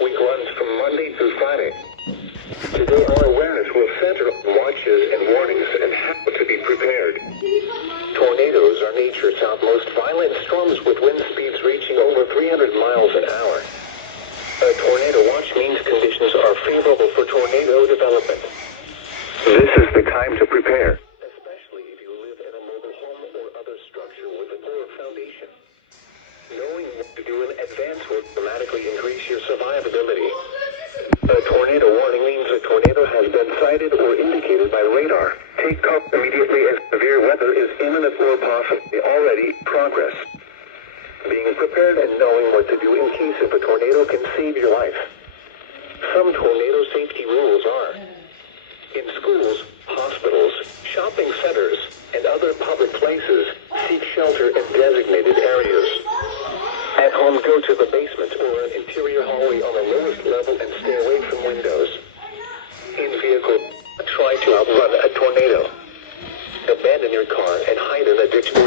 week runs from Monday through Friday. Today, our awareness will center on watches and warnings and how to be prepared. Tornadoes are nature's most violent storms with wind speeds reaching over 300 miles an hour. A tornado watch means conditions are favorable for tornado development. This is the time to prepare, especially if you live in a mobile home or other structure with a poor foundation. Knowing what to do in advance will dramatically increase your survivability. A tornado warning means a tornado has been sighted or indicated by radar. Take cover immediately as severe weather is imminent or possibly already in progress. Being prepared and knowing what to do in case of a tornado can save your life. Some tornado safety rules are: in schools, hospitals, shopping centers, and other public places, seek shelter in designated areas. At home, go to the basement or an interior hallway on the lowest level and stay away from windows. In vehicle, try to outrun a tornado. Abandon your car and hide in a ditch or